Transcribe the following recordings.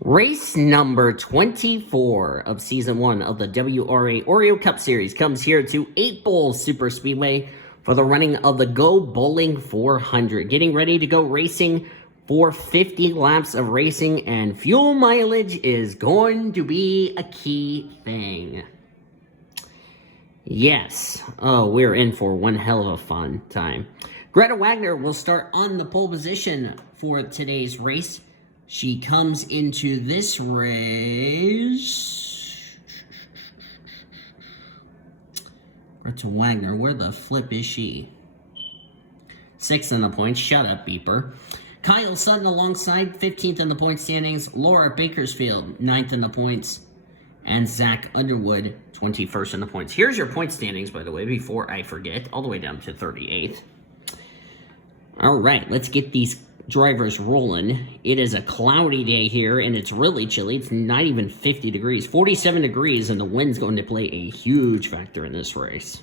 Race number 24 of Season 1 of the WRA Oreo Cup Series comes here to 8 Bowl Super Speedway for the running of the Go Bowling 400. Getting ready to go racing for 50 laps of racing, and fuel mileage is going to be a key thing. Yes. Oh, we're in for one hell of a fun time. Greta Wagner will start on the pole position for today's race. She comes into this race. Greta Wagner, where the flip is she? 6th in the points. Shut up, beeper. Kyle Sutton alongside, 15th in the point standings. Laura Bakersfield, 9th in the points. And Zach Underwood, 21st in the points. Here's your point standings, by the way, before I forget, all the way down to 38th. All right, let's get these drivers rolling. It is a cloudy day here, and it's really chilly. It's not even 50 degrees, 47 degrees, and the wind's going to play a huge factor in this race.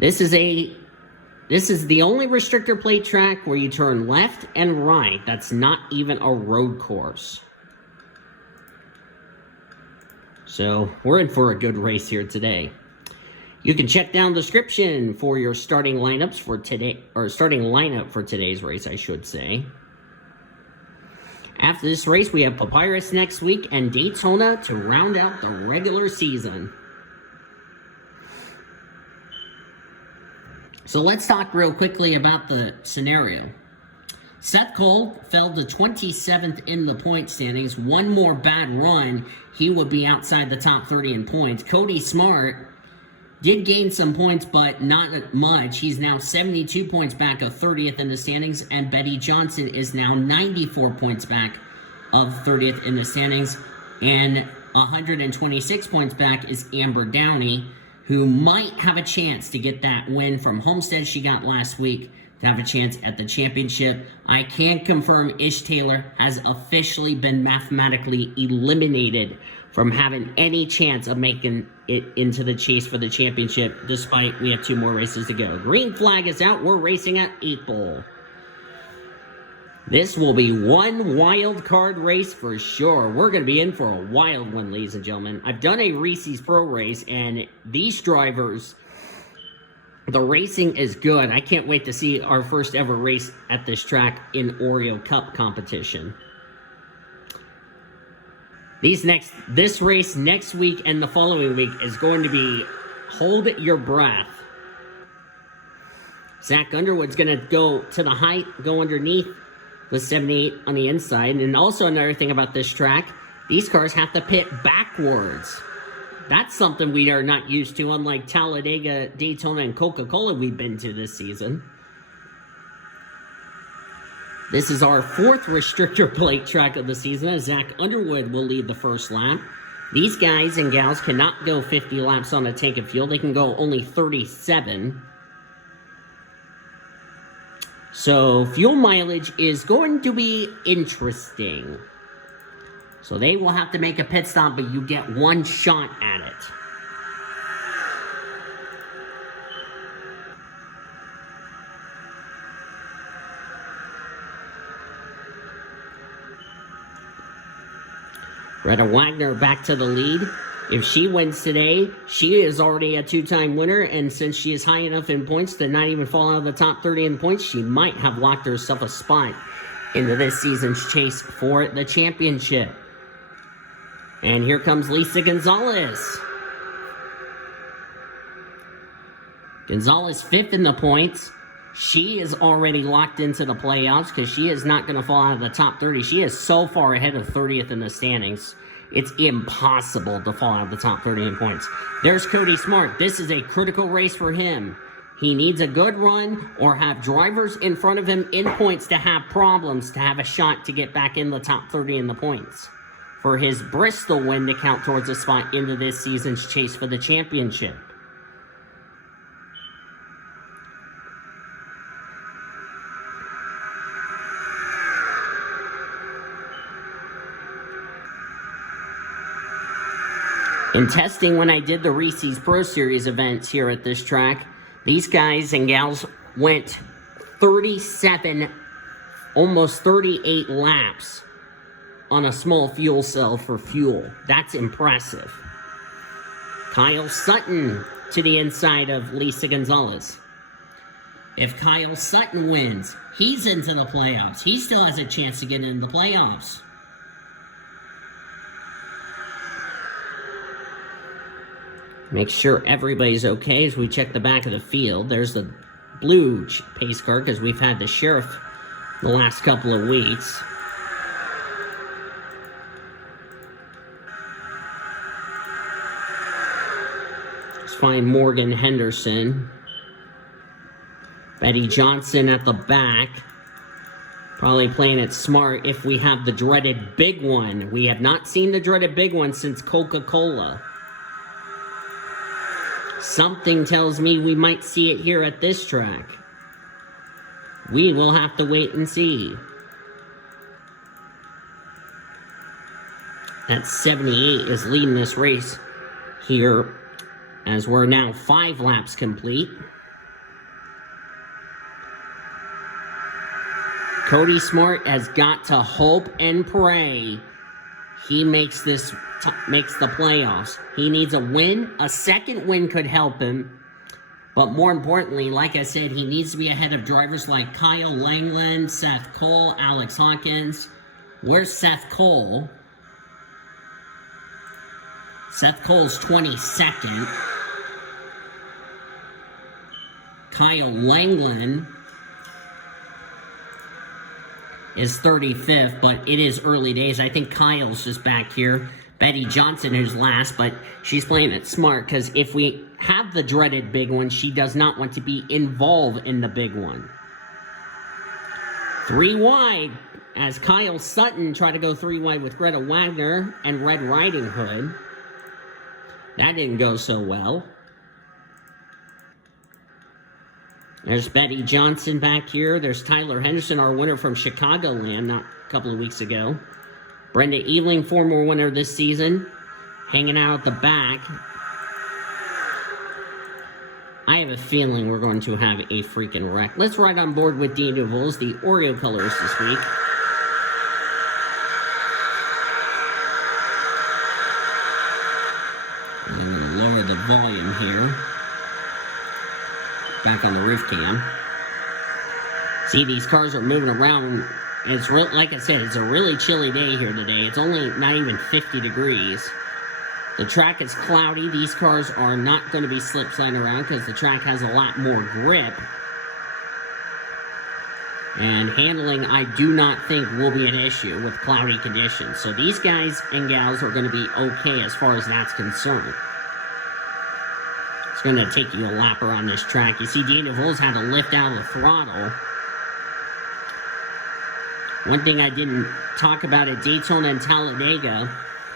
This is the only restrictor plate track where you turn left and right. That's not even a road course. So we're in for a good race here today. You can check down the description for your starting lineups for today, or starting lineup for today's race, I should say. After this race, we have Papyrus next week and Daytona to round out the regular season. So let's talk real quickly about the scenario. Seth Cole fell to 27th in the point standings. One more bad run, he would be outside the top 30 in points. Cody Smart did gain some points, but not much. He's now 72 points back of 30th in the standings, and Betty Johnson is now 94 points back of 30th in the standings, and 126 points back is Amber Downey, who might have a chance to get that win from Homestead she got last week to have a chance at the championship. I can confirm Ish Taylor has officially been mathematically eliminated from having any chance of making it into the chase for the championship, despite we have 2 more races to go. Green flag is out. We're racing at 8 Bowl. This will be one wild card race for sure. We're going to be in for a wild one, ladies and gentlemen. I've done a Reese's Pro race, and these drivers, the racing is good. I can't wait to see our first ever race at this track in Oreo Cup competition. This race next week and the following week is going to be hold your breath. Zach Underwood's going to go to the height, go underneath the 78 on the inside. And also another thing about this track, these cars have to pit backwards. That's something we are not used to, unlike Talladega, Daytona, and Coca-Cola we've been to this season. This is our 4th restrictor plate track of the season, as Zach Underwood will lead the first lap. These guys and gals cannot go 50 laps on a tank of fuel. They can go only 37. So fuel mileage is going to be interesting. So they will have to make a pit stop, but you get one shot at it. Greta Wagner back to the lead. If she wins today, she is already a 2-time winner, and since she is high enough in points to not even fall out of the top 30 in points, she might have locked herself a spot into this season's chase for the championship. And here comes Lisa Gonzalez. Gonzalez 5th in the points. She is already locked into the playoffs because she is not going to fall out of the top 30. She is so far ahead of 30th in the standings. It's impossible to fall out of the top 30 in points. There's Cody Smart. This is a critical race for him. He needs a good run or have drivers in front of him in points to have problems to have a shot to get back in the top 30 in the points for his Bristol win to count towards a spot into this season's chase for the championship. In testing, when I did the Reese's Pro Series events here at this track, these guys and gals went 37 almost 38 laps on a small fuel cell for fuel. That's impressive. Kyle Sutton to the inside of Lisa Gonzalez. If Kyle Sutton wins, he's into the playoffs. He still has a chance to get into the playoffs. Make sure everybody's okay as we check the back of the field. There's the blue pace car because we've had the sheriff the last couple of weeks. Let's find Morgan Henderson. Betty Johnson at the back. Probably playing it smart if we have the dreaded big one. We have not seen the dreaded big one since Coca-Cola. Something tells me we might see it here at this track. We will have to wait and see. That 78 is leading this race here as we're now 5 laps complete. Cody Smart has got to hope and pray he makes the playoffs. He needs a win. A second win could help him. But more importantly, like I said, he needs to be ahead of drivers like Kyle Langland, Seth Cole, Alex Hawkins. Where's Seth Cole? Seth Cole's 22nd. Kyle Langland is 35th, but it is early days. I think Kyle's just back here. Betty Johnson is last, but she's playing it smart because if we have the dreaded big one, she does not want to be involved in the big one. 3 wide as Kyle Sutton tried to go 3 wide with Greta Wagner and Red Riding Hood. That didn't go so well. There's Betty Johnson back here. There's Tyler Henderson, our winner from Chicagoland not a couple of weeks ago. Brenda Eveling, former winner this season, hanging out at the back. I have a feeling we're going to have a freaking wreck. Let's ride on board with Dean DeVos, the Oreo colors this week. I'm going to lower the volume here. Back on the roof cam. See, these cars are moving around. It's real, like I said, it's a really chilly day here today. It's only not even 50 degrees. The track is cloudy. These cars are not going to be slip-sliding around because the track has a lot more grip. And handling, I do not think will be an issue with cloudy conditions. So these guys and gals are going to be okay as far as that's concerned. It's going to take you a lap around this track. You see, Dean DeVos had to lift out of the throttle. One thing I didn't talk about at Daytona and Talladega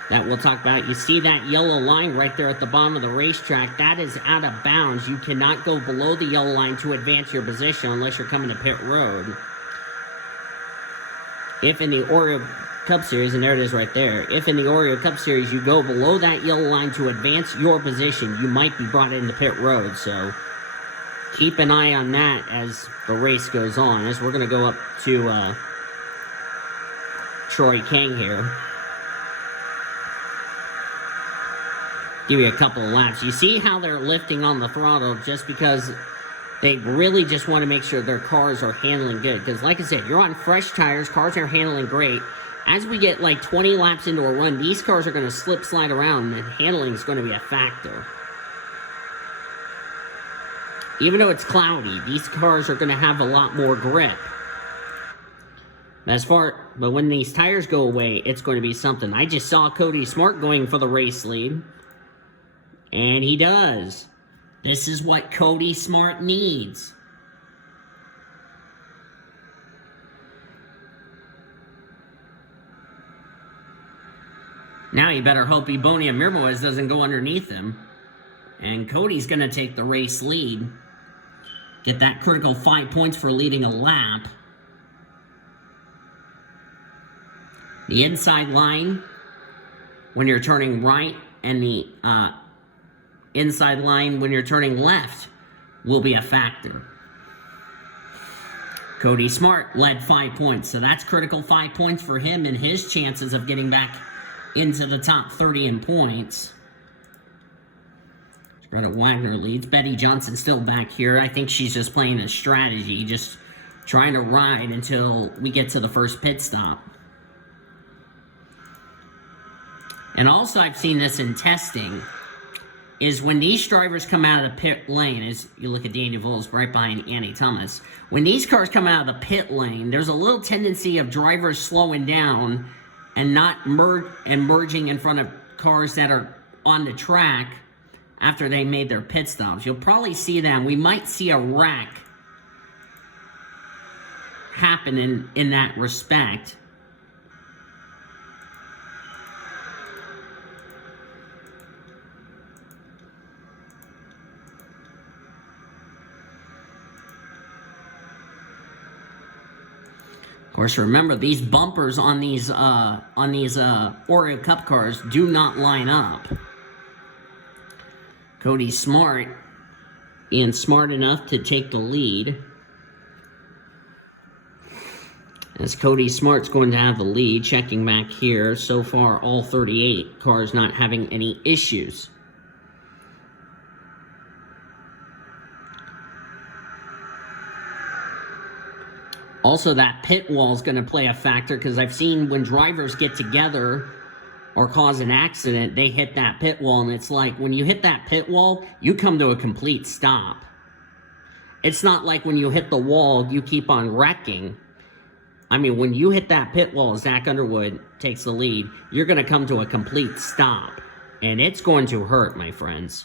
that we'll talk about, you see that yellow line right there at the bottom of the racetrack? That is out of bounds. You cannot go below the yellow line to advance your position unless you're coming to pit road. If in the Oreo Cup Series, and there it is right there, if in the Oreo Cup Series you go below that yellow line to advance your position, you might be brought into pit road. So keep an eye on that as the race goes on, as we're going to go up to Troy King here. Give you a couple of laps. You see how they're lifting on the throttle just because they really just want to make sure their cars are handling good. Because like I said, you're on fresh tires, cars are handling great. As we get like 20 laps into a run, these cars are going to slip, slide around, and handling is going to be a factor. Even though it's cloudy, these cars are going to have a lot more grip. But when these tires go away, it's going to be something. I just saw Cody Smart going for the race lead. And he does. This is what Cody Smart needs. Now you better hope Ebonia Mirmoez doesn't go underneath him. And Cody's going to take the race lead. Get that critical 5 points for leading a lap. The inside line, when you're turning right, and the inside line when you're turning left will be a factor. Cody Smart led 5 points, so that's critical 5 points for him and his chances of getting back into the top 30 in points. Greta Wagner leads. Betty Johnson still back here. I think she's just playing a strategy, just trying to ride until we get to the first pit stop. And also I've seen this in testing, is when these drivers come out of the pit lane, as you look at Danny Voles right behind Annie Thomas, when these cars come out of the pit lane, there's a little tendency of drivers slowing down and not merging in front of cars that are on the track after they made their pit stops. You'll probably see them. We might see a wreck happen in that respect. Of course, remember, these bumpers on these Oreo Cup cars do not line up. Cody Smart, being smart enough to take the lead. As Cody Smart's going to have the lead, checking back here. So far, all 38 cars not having any issues. Also, that pit wall is going to play a factor, because I've seen when drivers get together or cause an accident, they hit that pit wall, and it's like when you hit that pit wall, you come to a complete stop. It's not like when you hit the wall, you keep on wrecking. I mean, when you hit that pit wall, Zach Underwood takes the lead, you're going to come to a complete stop, and it's going to hurt, my friends.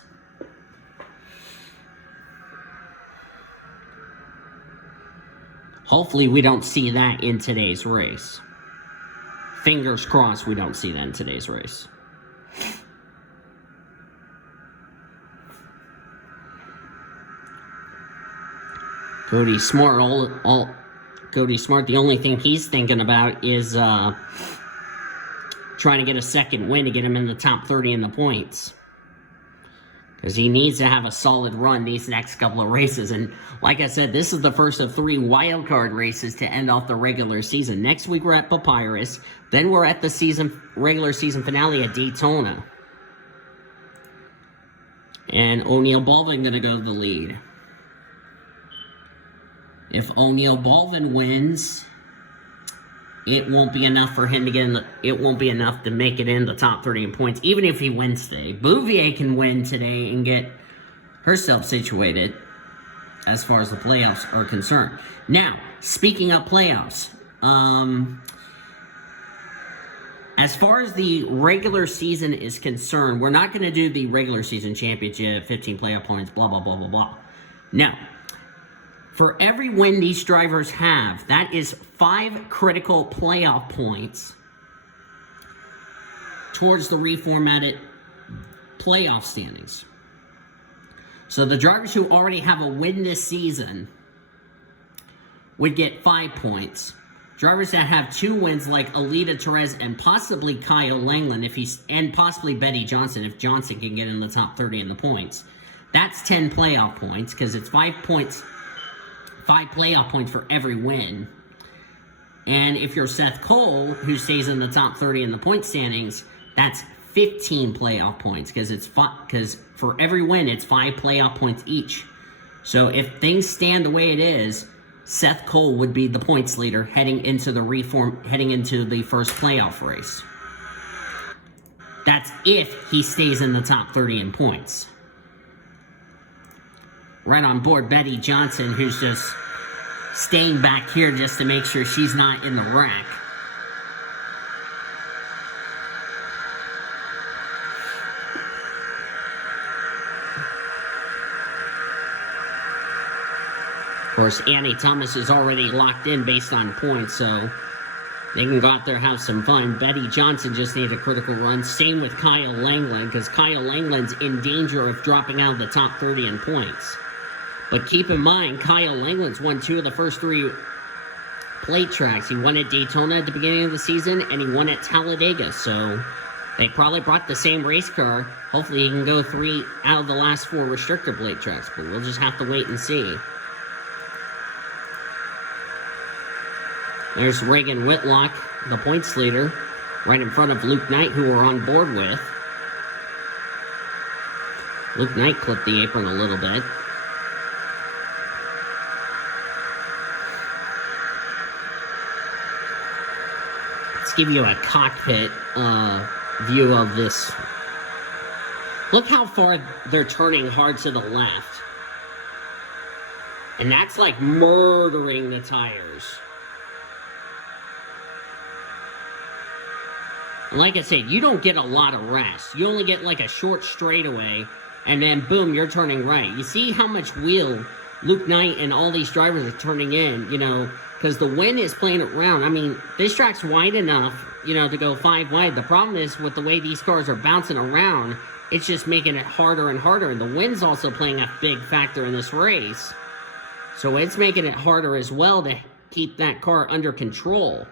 Hopefully we don't see that in today's race. Fingers crossed we don't see that in today's race. Cody Smart, Cody Smart, the only thing he's thinking about is trying to get a second win to get him in the top 30 in the points. Because he needs to have a solid run these next couple of races. And like I said, this is the first of 3 wildcard races to end off the regular season. Next week we're at Papyrus. Then we're at the regular season finale at Daytona. And O'Neal Baldwin going to go to the lead. If O'Neal Baldwin wins, it won't be enough for him to get in the, it won't be enough to make it in the top 30 in points, even if he wins today. Bouvier can win today and get herself situated as far as the playoffs are concerned. Now, speaking of playoffs, as far as the regular season is concerned, we're not going to do the regular season championship, 15 playoff points, blah, blah, blah, blah, blah. Now, for every win these drivers have, that is 5 critical playoff points towards the reformatted playoff standings. So the drivers who already have a win this season would get 5 points. Drivers that have 2 wins, like Alita Perez and possibly Kyle Langland, and possibly Betty Johnson, if Johnson can get in the top 30 in the points, that's 10 playoff points, because it's 5 points. 5 playoff points for every win. And if you're Seth Cole, who stays in the top 30 in the point standings, that's 15 playoff points, because for every win, it's 5 playoff points each. So if things stand the way it is, Seth Cole would be the points leader heading into the first playoff race. That's if he stays in the top 30 in points. Right on board, Betty Johnson, who's just staying back here just to make sure she's not in the wreck. Of course, Annie Thomas is already locked in based on points, so they can go out there and have some fun. Betty Johnson just needs a critical run. Same with Kyle Langland, because Kyle Langland's in danger of dropping out of the top 30 in points. But keep in mind, Kyle Langland's won 2 of the first 3 plate tracks. He won at Daytona at the beginning of the season, and he won at Talladega. So they probably brought the same race car. Hopefully he can go 3 out of the last 4 restrictor plate tracks, but we'll just have to wait and see. There's Reagan Whitlock, the points leader, right in front of Luke Knight, who we're on board with. Luke Knight clipped the apron a little bit. Let's give you a cockpit view of this. Look how far they're turning hard to the left. And that's like murdering the tires. Like I said, you don't get a lot of rest. You only get like a short straightaway, and then boom, you're turning right. You see how much wheel Luke Knight and all these drivers are turning in, you know, because the wind is playing it around. I mean, this track's wide enough, you know, to go 5 wide. The problem is with the way these cars are bouncing around, it's just making it harder and harder. And the wind's also playing a big factor in this race. So it's making it harder as well to keep that car under control.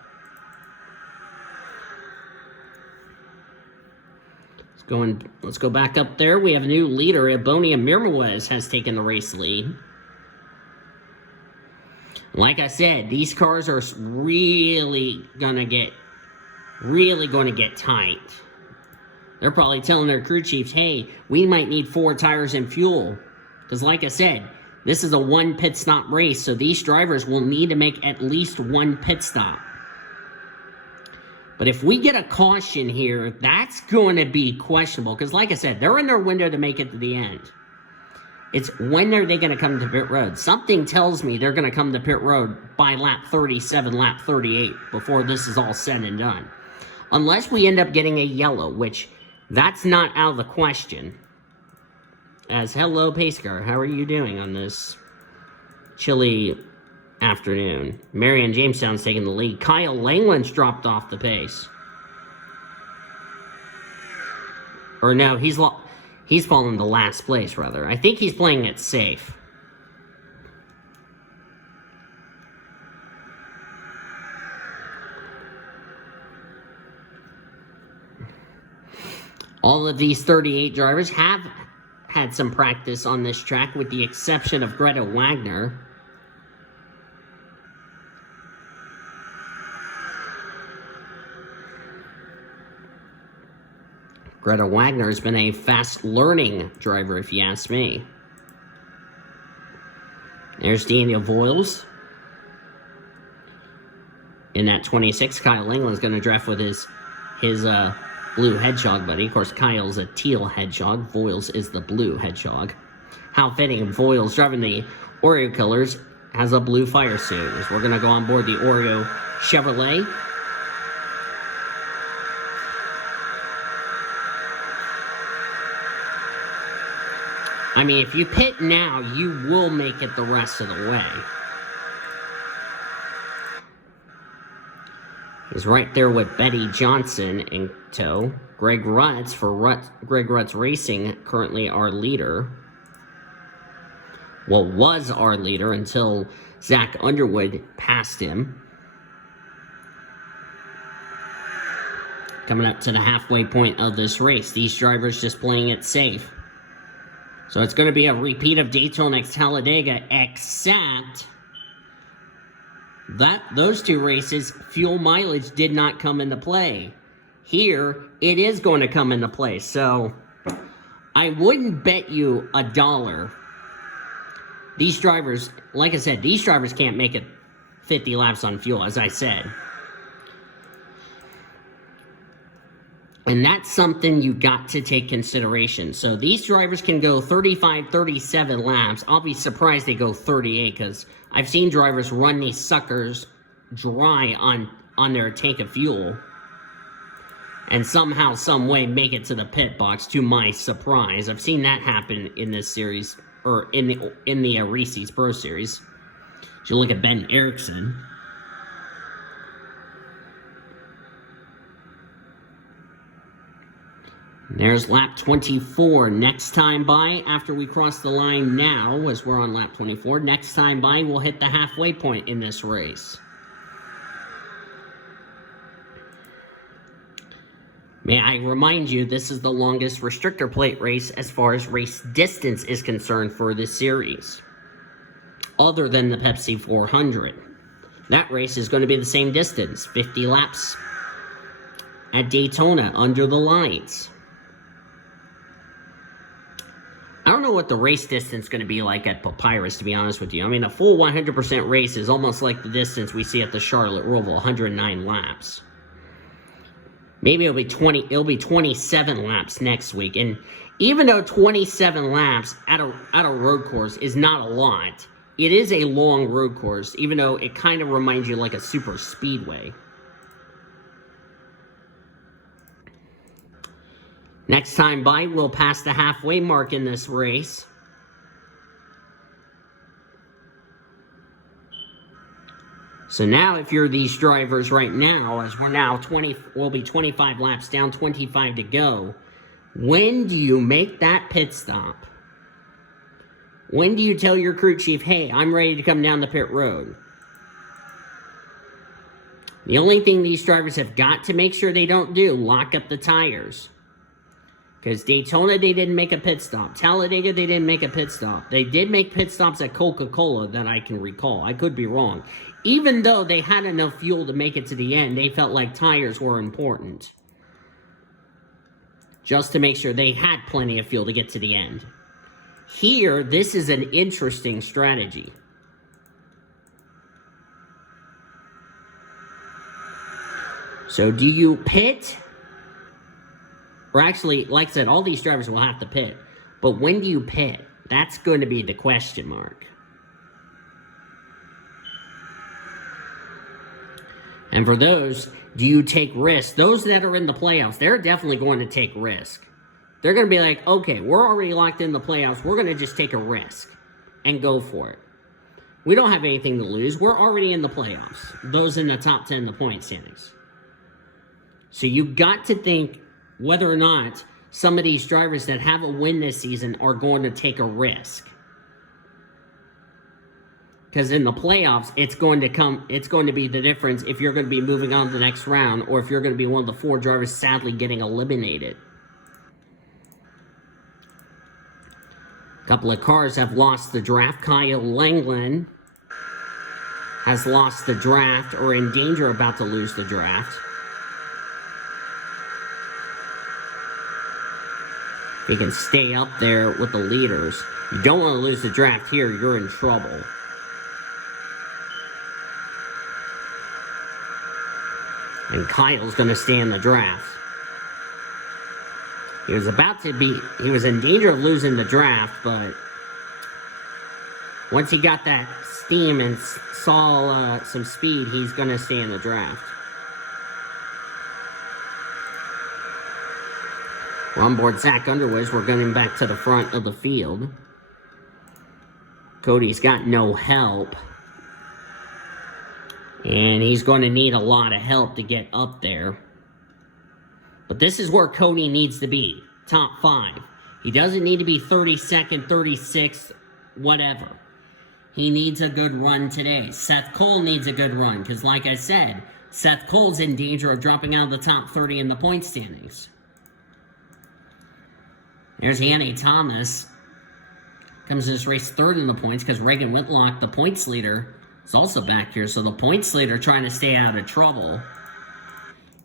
Let's go back up there. We have a new leader. Ebonia Mirmawez has taken the race lead. Like I said, these cars are really gonna get tight. They're probably telling their crew chiefs, hey, we might need 4 tires and fuel. Because like I said, this is a 1 pit stop race, so these drivers will need to make at least 1 pit stop. But if we get a caution here, that's going to be questionable. Because like I said, they're in their window to make it to the end. It's when are they going to come to pit road? Something tells me they're going to come to pit road by lap 37, lap 38, before this is all said and done. Unless we end up getting a yellow, which that's not out of the question. As hello, pace car, how are you doing on this chilly afternoon? Marion Jamestown's taking the lead. Kyle Langland's dropped off the pace. Or no, he's fallen to last place, rather. I think he's playing it safe. All of these 38 drivers have had some practice on this track, with the exception of Greta Wagner. Greta Wagner has been a fast-learning driver, if you ask me. There's Daniel Voiles. In that 26, Kyle Langland's going to draft with his blue hedgehog buddy. Of course, Kyle's a teal hedgehog. Voiles is the blue hedgehog. How fitting. Voiles, driving the Oreo colors, has a blue fire suit. As we're going to go on board the Oreo Chevrolet. I mean, if you pit now, you will make it the rest of the way. He's right there with Betty Johnson in tow. Greg Rutz Greg Rutz Racing, currently our leader. Well, was our leader until Zach Underwood passed him. Coming up to the halfway point of this race. These drivers just playing it safe. So it's going to be a repeat of Daytona x Talladega, except that those 2 races, fuel mileage did not come into play. Here, it is going to come into play. So I wouldn't bet you $1. These drivers, like I said, these drivers can't make it 50 laps on fuel, as I said. And that's something you got to take consideration. So these drivers can go 35, 37 laps. I'll be surprised they go 38, because I've seen drivers run these suckers dry on their tank of fuel and somehow, some way make it to the pit box, to my surprise. I've seen that happen in this series, or in the Reese's Pro Series. So you look at Ben Erickson. There's lap 24. Next time by, after we cross the line now, as we're on lap 24, next time by, we'll hit the halfway point in this race. May I remind you, this is the longest restrictor plate race as far as race distance is concerned for this series, other than the Pepsi 400. That race is going to be the same distance, 50 laps at Daytona under the lights. I don't know what the race distance is going to be like at Papyrus, to be honest with you. I mean, a full 100% race is almost like the distance we see at the Charlotte Roval, 109 laps. Maybe it'll be 27 laps next week. And even though 27 laps at a road course is not a lot, it is a long road course, even though it kind of reminds you like a super speedway. Next time by, we'll pass the halfway mark in this race. So now, if you're these drivers right now, as we'll be 25 laps down, 25 to go, when do you make that pit stop? When do you tell your crew chief, hey, I'm ready to come down the pit road? The only thing these drivers have got to make sure they don't do, lock up the tires. Because Daytona, they didn't make a pit stop. Talladega, they didn't make a pit stop. They did make pit stops at Coca-Cola that I can recall. I could be wrong. Even though they had enough fuel to make it to the end, they felt like tires were important. Just to make sure they had plenty of fuel to get to the end. Here, this is an interesting strategy. So do you pit? Or actually, like I said, all these drivers will have to pit. But when do you pit? That's going to be the question mark. And for those, do you take risks? Those that are in the playoffs, they're definitely going to take risk. They're going to be like, okay, we're already locked in the playoffs. We're going to just take a risk and go for it. We don't have anything to lose. We're already in the playoffs. Those in the top 10 in the point standings. So you got to think whether or not some of these drivers that have a win this season are going to take a risk. Because in the playoffs, it's going to be the difference if you're going to be moving on to the next round or if you're going to be one of the 4 drivers sadly getting eliminated. A couple of cars have lost the draft. Kyle Langland has lost the draft or in danger about to lose the draft. He can stay up there with the leaders. You don't want to lose the draft here. You're in trouble. And Kyle's going to stay in the draft. He was in danger of losing the draft, but once he got that steam and saw some speed, he's going to stay in the draft. We're on board Zach Underwood. We're going back to the front of the field. Cody's got no help. And he's going to need a lot of help to get up there. But this is where Cody needs to be. Top 5. He doesn't need to be 32nd, 36th, whatever. He needs a good run today. Seth Cole needs a good run. Because like I said, Seth Cole's in danger of dropping out of the top 30 in the point standings. There's Yanni Thomas. Comes to this race 3rd in the points because Reagan Whitlock, the points leader, is also back here. So the points leader trying to stay out of trouble.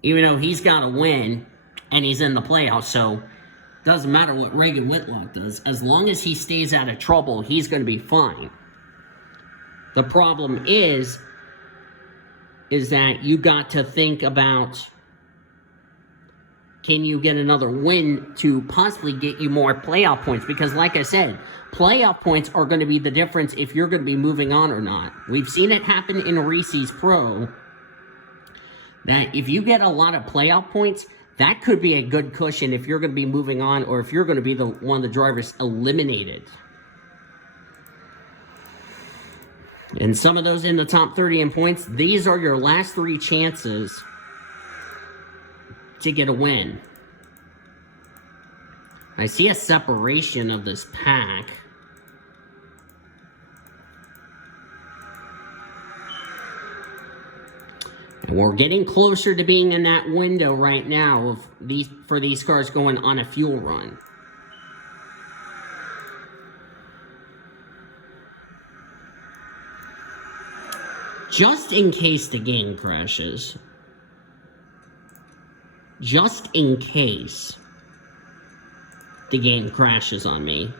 Even though he's got to win and he's in the playoffs. So it doesn't matter what Reagan Whitlock does. As long as he stays out of trouble, he's going to be fine. The problem is that you got to think about, can you get another win to possibly get you more playoff points? Because like I said, playoff points are going to be the difference if you're going to be moving on or not. We've seen it happen in Reese's Pro, that if you get a lot of playoff points, that could be a good cushion if you're going to be moving on or if you're going to be one of the drivers eliminated. And some of those in the top 30 in points, these are your last 3 chances to get a win. I see a separation of this pack. And we're getting closer to being in that window right now for these cars going on a fuel run. Just in case the game crashes. Just in case the game crashes on me,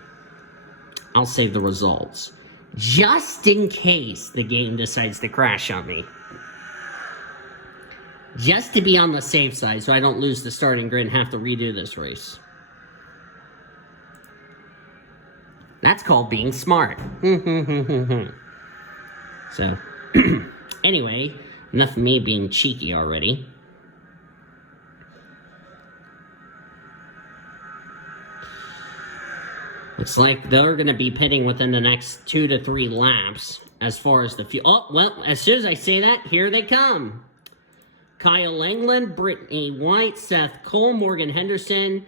I'll save the results. Just in case the game decides to crash on me. Just to be on the safe side so I don't lose the starting grid and have to redo this race. That's called being smart. So, anyway, enough of me being cheeky already. Looks like they're going to be pitting within the next 2 to 3 laps as far as the fuel. Oh, well, as soon as I say that, here they come. Kyle Langland, Brittany White, Seth Cole, Morgan Henderson,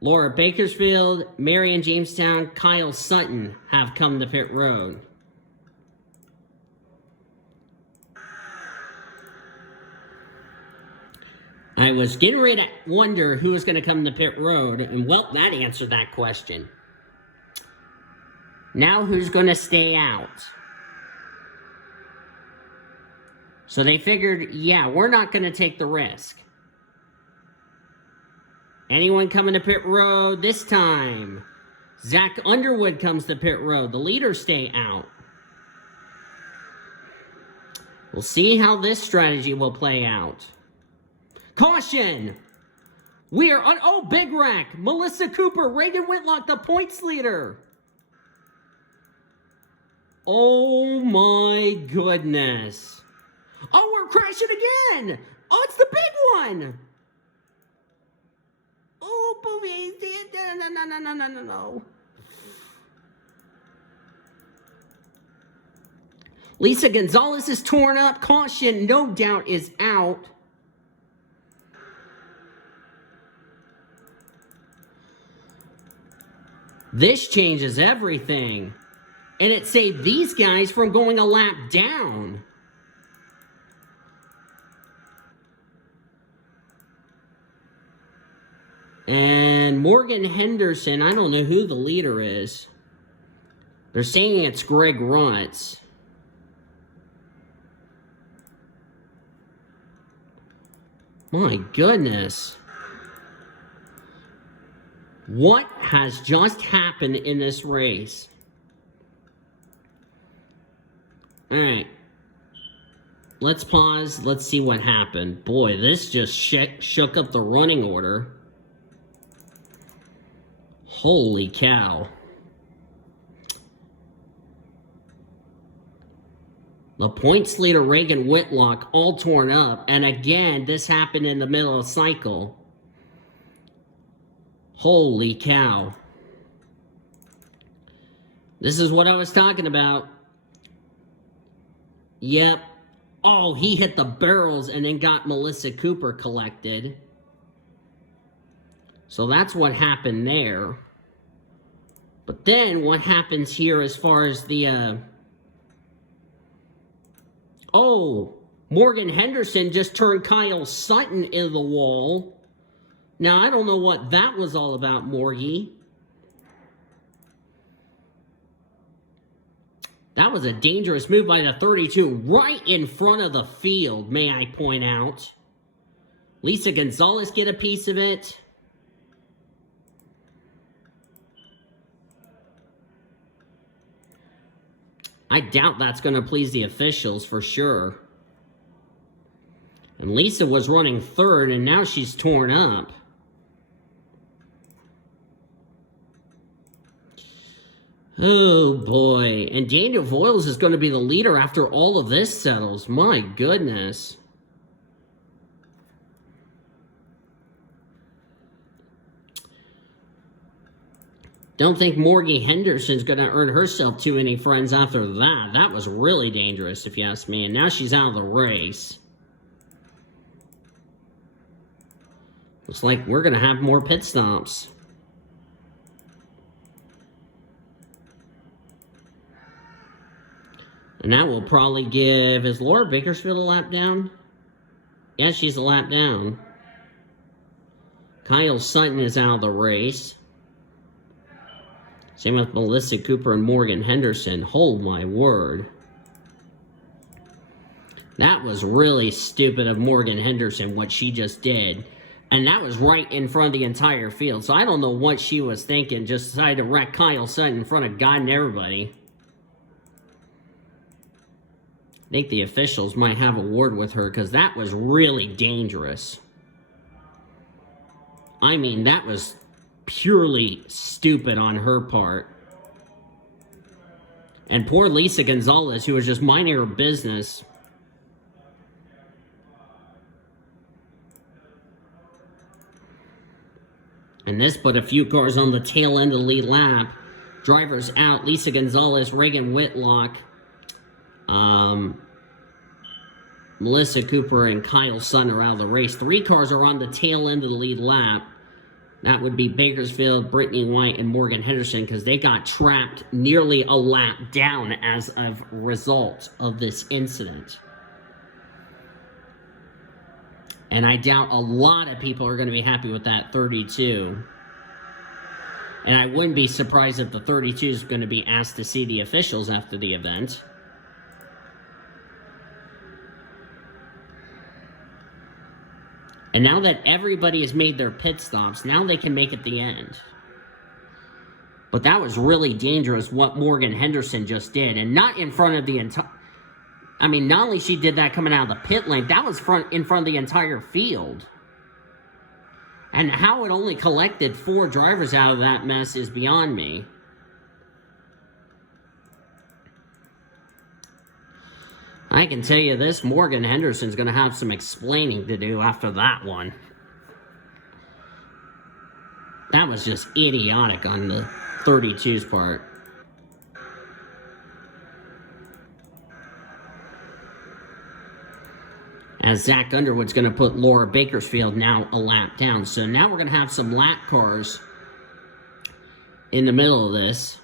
Laura Bakersfield, Marion Jamestown, Kyle Sutton have come to pit road. I was getting ready to wonder who was going to come to pit road, and well, that answered that question. Now who's going to stay out? So they figured, yeah, we're not going to take the risk. Anyone coming to pit road this time? Zach Underwood comes to pit road. The leaders stay out. We'll see how this strategy will play out. Caution! We are on... Oh, big wreck! Melissa Cooper, Reagan Whitlock, the points leader. Oh my goodness. Oh, we're crashing again! Oh, it's the big one! Oh, boobies. No. Lisa Gonzalez is torn up. Caution, no doubt, is out. This changes everything. And it saved these guys from going a lap down. And Morgan Henderson, I don't know who the leader is. They're saying it's Greg Runtz. My goodness. What has just happened in this race? All right. Let's pause. Let's see what happened. Boy, this just shook up the running order. Holy cow. The points leader, Reagan Whitlock, all torn up. And again, this happened in the middle of the cycle. Holy cow. This is what I was talking about. Yep. Oh, he hit the barrels and then got Melissa Cooper collected. So that's what happened there. But then what happens here as far as the... Oh, Morgan Henderson just turned Kyle Sutton into the wall. Now, I don't know what that was all about, Morgie. That was a dangerous move by the 32 right in front of the field, may I point out. Lisa Gonzalez get a piece of it. I doubt that's going to please the officials for sure. And Lisa was running third, and now she's torn up. Oh, boy. And Daniel Voiles is going to be the leader after all of this settles. My goodness. Don't think Morgie Henderson's going to earn herself too many friends after that. That was really dangerous, if you ask me. And now she's out of the race. Looks like we're going to have more pit stops. And that will probably give... Is Laura Bakersfield a lap down? Yeah, she's a lap down. Kyle Sutton is out of the race. Same with Melissa Cooper and Morgan Henderson. Oh, my word. That was really stupid of Morgan Henderson, what she just did. And that was right in front of the entire field. So I don't know what she was thinking. Just decided to wreck Kyle Sutton in front of God and everybody. I think the officials might have a word with her because that was really dangerous. I mean, that was purely stupid on her part. And poor Lisa Gonzalez, who was just minding her business. And this put a few cars on the tail end of the lead lap. Drivers out. Lisa Gonzalez, Reagan Whitlock, Melissa Cooper, and Kyle Sutton are out of the race. 3 cars are on the tail end of the lead lap. That would be Bakersfield, Brittany White, and Morgan Henderson, because they got trapped nearly a lap down as a result of this incident. And I doubt a lot of people are going to be happy with that 32. And I wouldn't be surprised if the 32 is going to be asked to see the officials after the event. And now that everybody has made their pit stops, now they can make it the end. But that was really dangerous what Morgan Henderson just did. And not in front of the entire... I mean, not only she did that coming out of the pit lane, that was in front of the entire field. And how it only collected 4 drivers out of that mess is beyond me. I can tell you this, Morgan Henderson's going to have some explaining to do after that one. That was just idiotic on the 32's part. As Zach Underwood's going to put Laura Bakersfield now a lap down. So now we're going to have some lap cars in the middle of this.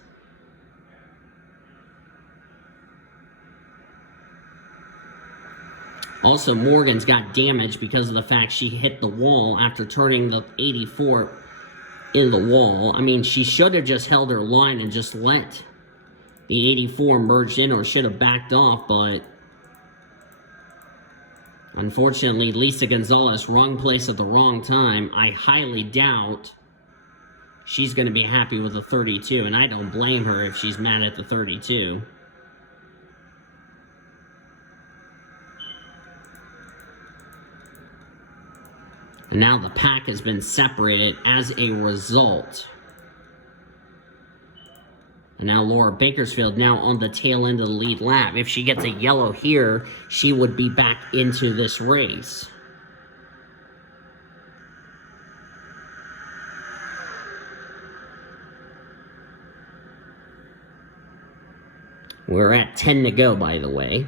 Also, Morgan's got damage because of the fact she hit the wall after turning the 84 in the wall. I mean, she should have just held her line and just let the 84 merge in, or should have backed off, but unfortunately, Lisa Gonzalez, wrong place at the wrong time. I highly doubt she's going to be happy with the 32, and I don't blame her if she's mad at the 32. And now the pack has been separated as a result. And now Laura Bakersfield now on the tail end of the lead lap. If she gets a yellow here, she would be back into this race. We're at 10 to go, by the way.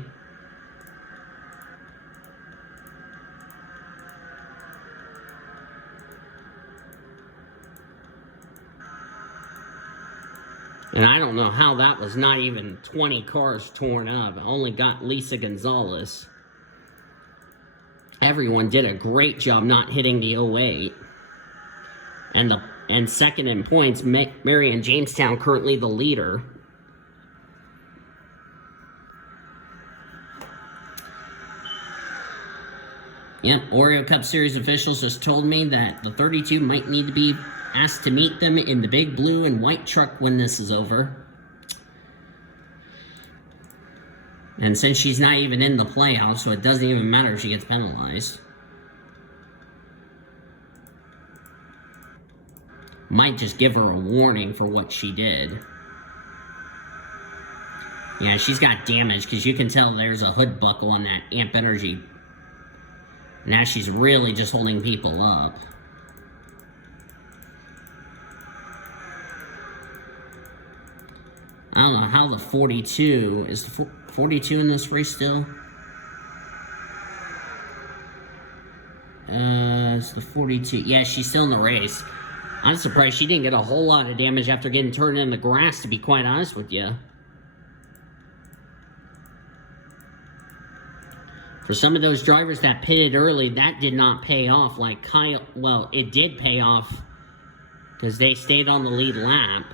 And I don't know how that was not even 20 cars torn up. I only got Lisa Gonzalez. Everyone did a great job not hitting the 08. And second in points, Marion Jamestown currently the leader. Yep, Oreo Cup Series officials just told me that the 32 might need to be asked to meet them in the big blue and white truck when this is over. And since she's not even in the playoffs, so it doesn't even matter if she gets penalized. Might just give her a warning for what she did. Yeah, she's got damage because you can tell there's a hood buckle on that Amp Energy. Now she's really just holding people up. I don't know how the 42... Is the 42 in this race still? It's the 42. Yeah, she's still in the race. I'm surprised she didn't get a whole lot of damage after getting turned in the grass, to be quite honest with you. For some of those drivers that pitted early, that did not pay off like Kyle... Well, it did pay off because they stayed on the lead lap.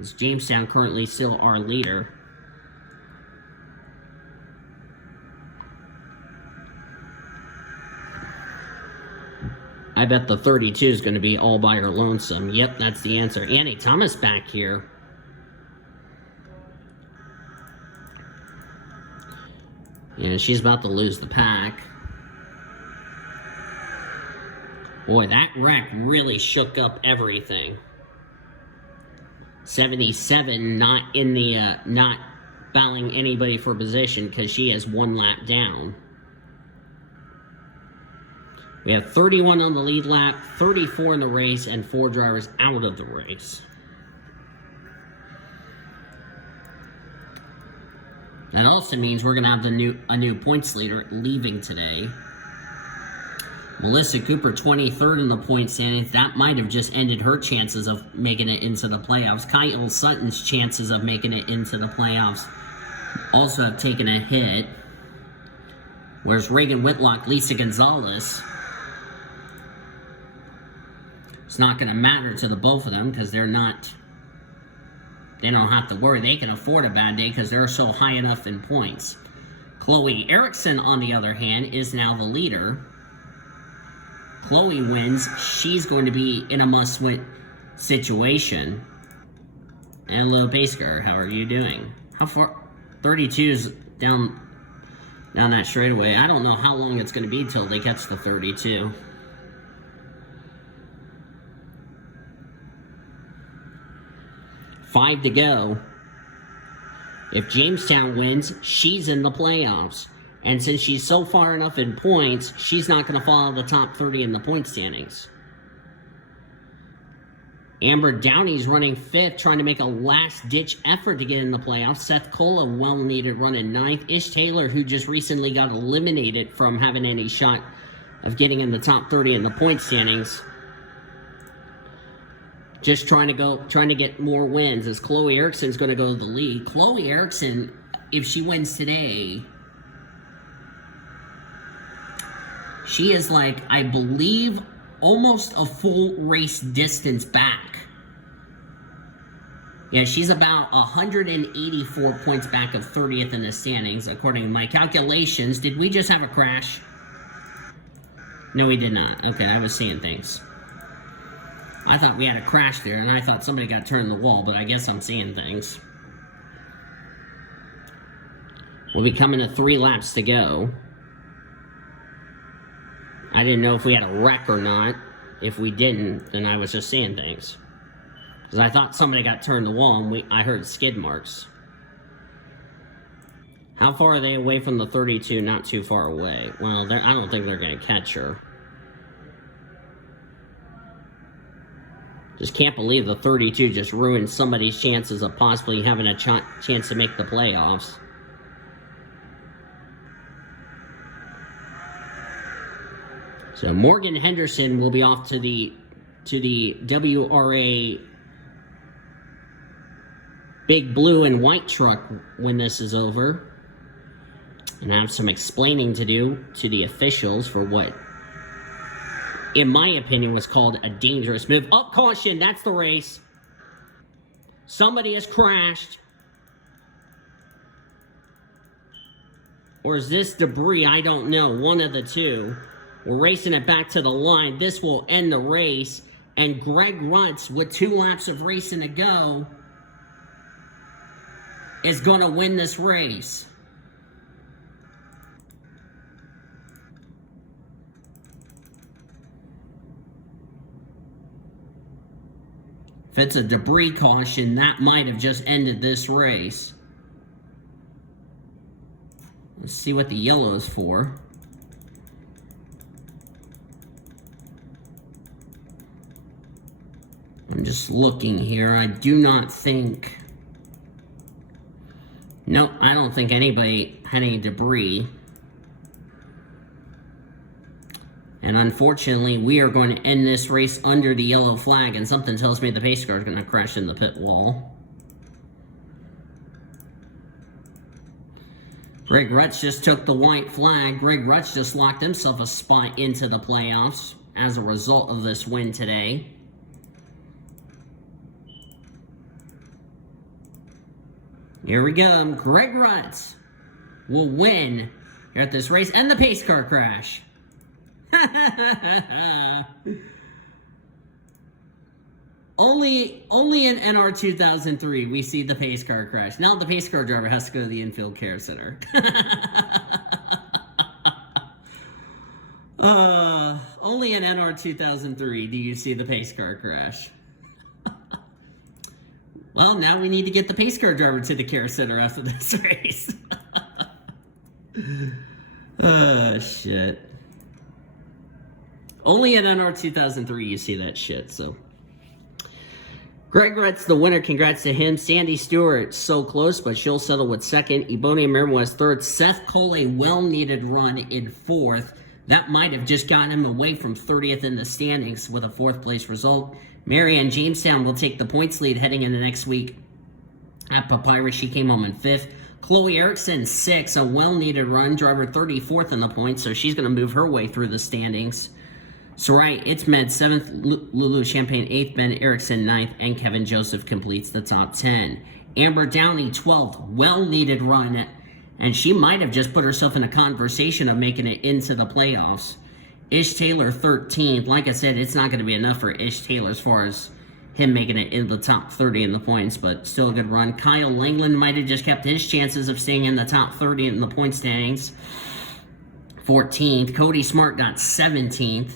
As Jamestown currently still our leader. I bet the 32 is going to be all by her lonesome. Yep, that's the answer. Annie Thomas back here. And she's about to lose the pack. Boy, that wreck really shook up everything. 77 not in the, not battling anybody for position because she has one lap down. We have 31 on the lead lap, 34 in the race, and 4 drivers out of the race. That also means we're going to have a new points leader leaving today. Melissa Cooper, 23rd in the point standings. That might have just ended her chances of making it into the playoffs. Kyle Sutton's chances of making it into the playoffs also have taken a hit. Whereas Reagan Whitlock, Lisa Gonzalez, it's not going to matter to the both of them because they don't have to worry. They can afford a bad day because they're so high enough in points. Chloe Erickson, on the other hand, is now the leader. Chloe wins. She's going to be in a must-win situation. And Lil Basker, how are you doing? How far? 32's down that straightaway. I don't know how long it's going to be till they catch the 32. Five to go. If Jamestown wins, she's in the playoffs. And since she's so far enough in points, she's not going to fall out of the top 30 in the point standings. Amber Downey's running 5th, trying to make a last-ditch effort to get in the playoffs. Seth Cole, a well-needed run in 9th. Ish Taylor, who just recently got eliminated from having any shot of getting in the top 30 in the point standings. Just trying to get more wins, as Chloe Erickson's going to go to the lead. Chloe Erickson, if she wins today, she is like, I believe, almost a full race distance back. Yeah, she's about 184 points back of 30th in the standings, according to my calculations. Did we just have a crash? No, we did not. Okay, I was seeing things. I thought we had a crash there, and I thought somebody got turned the wall, but I guess I'm seeing things. We'll be coming to 3 laps to go. I didn't know if we had a wreck or not. If we didn't, then I was just seeing things. Because I thought somebody got turned the wall, and I heard skid marks. How far are they away from the 32? Not too far away. Well, I don't think they're going to catch her. Just can't believe the 32 just ruined somebody's chances of possibly having a chance to make the playoffs. So Morgan Henderson will be off to the WRA big blue and white truck when this is over. And I have some explaining to do to the officials for what, in my opinion, was called a dangerous move. Oh, caution, that's the race. Somebody has crashed. Or is this debris? I don't know. One of the two. We're racing it back to the line. This will end the race. And Greg Rutz, with 2 laps of racing to go, is going to win this race. If it's a debris caution, that might have just ended this race. Let's see what the yellow is for. I'm just looking here. I do not think... Nope, I don't think anybody had any debris. And unfortunately, we are going to end this race under the yellow flag, and something tells me the pace car is going to crash in the pit wall. Greg Rutz just took the white flag. Greg Rutz just locked himself a spot into the playoffs as a result of this win today. Here we go. Greg Rutz will win here at this race and the pace car crash. Only in NR 2003 we see the pace car crash. Now the pace car driver has to go to the infield care center. Only in NR 2003 do you see the pace car crash. Well, now we need to get the pace car driver to the care center after this race. Oh, shit. Only in NR 2003 you see that shit, so. Greg Rett's the winner. Congrats to him. Sandy Stewart, so close, but she'll settle with second. Ebony Merriman was third. Seth Cole, a well-needed run in fourth. That might have just gotten him away from 30th in the standings with a fourth-place result. Marianne Jamestown will take the points lead heading into next week. At Papyrus, she came home in fifth. Chloe Erickson, sixth. A well-needed run. Driver 34th in the points, so she's going to move her way through the standings. Sarai Itzmed, 7th, Lulu Champagne, 8th, Ben Erickson, 9th, and Kevin Joseph completes the top 10. Amber Downey, 12th, well-needed run, and she might have just put herself in a conversation of making it into the playoffs. Ish Taylor, 13th. Like I said, it's not going to be enough for Ish Taylor as far as him making it into the top 30 in the points, but still a good run. Kyle Langland might have just kept his chances of staying in the top 30 in the point standings. 14th. Cody Smart got 17th.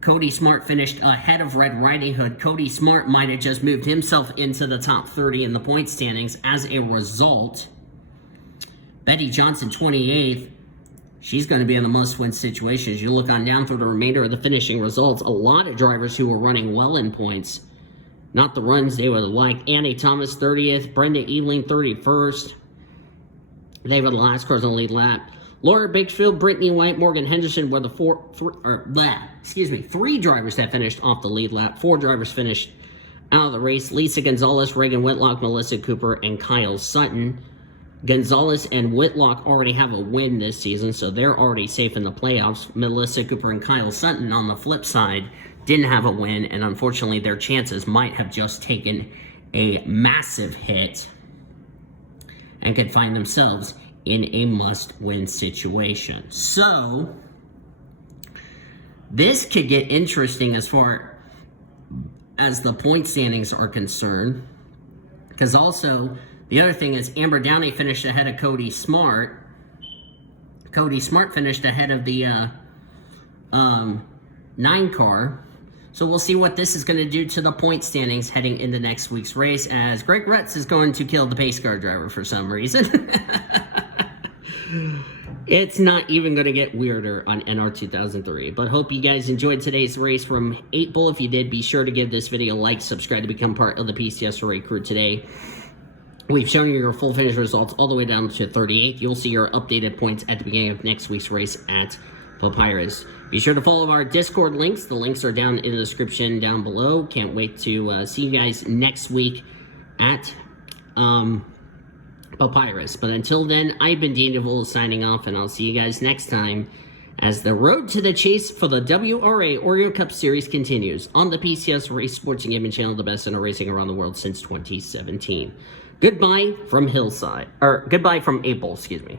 Cody Smart finished ahead of Red Riding Hood. Cody Smart might have just moved himself into the top 30 in the point standings as a result. Betty Johnson, 28th. She's going to be in the must-win situation. As you look on down through the remainder of the finishing results, a lot of drivers who were running well in points. Not the runs they would like. Annie Thomas, 30th. Brenda Eveling, 31st. David Lascar's on the lead lap. Laura Bakersfield, Brittany White, Morgan Henderson were the three drivers that finished off the lead lap. 4 drivers finished out of the race. Lisa Gonzalez, Reagan Whitlock, Melissa Cooper, and Kyle Sutton. Gonzalez and Whitlock already have a win this season, so they're already safe in the playoffs. Melissa Cooper and Kyle Sutton, on the flip side, didn't have a win, and unfortunately their chances might have just taken a massive hit and could find themselves in a must-win situation. So, this could get interesting as far as the point standings are concerned. Because also, the other thing is Amber Downey finished ahead of Cody Smart. Cody Smart finished ahead of the 9 car. So we'll see what this is going to do to the point standings heading into next week's race, as Greg Retz is going to kill the pace car driver for some reason. It's not even going to get weirder on NR 2003. But hope you guys enjoyed today's race from 8 Bull. If you did, be sure to give this video a like, subscribe to become part of the PCSRA crew today. We've shown you your full finish results all the way down to 38th. You'll see your updated points at the beginning of next week's race at Papyrus. Be sure to follow our Discord links. The links are down in the description down below. Can't wait to see you guys next week at Papyrus. But until then, I've been Dean DeVoe signing off, and I'll see you guys next time as the road to the chase for the WRA Oreo Cup Series continues on the PCS Race Sports and Gaming channel, the best in racing around the world since 2017. Goodbye from Hillside, or goodbye from April, excuse me.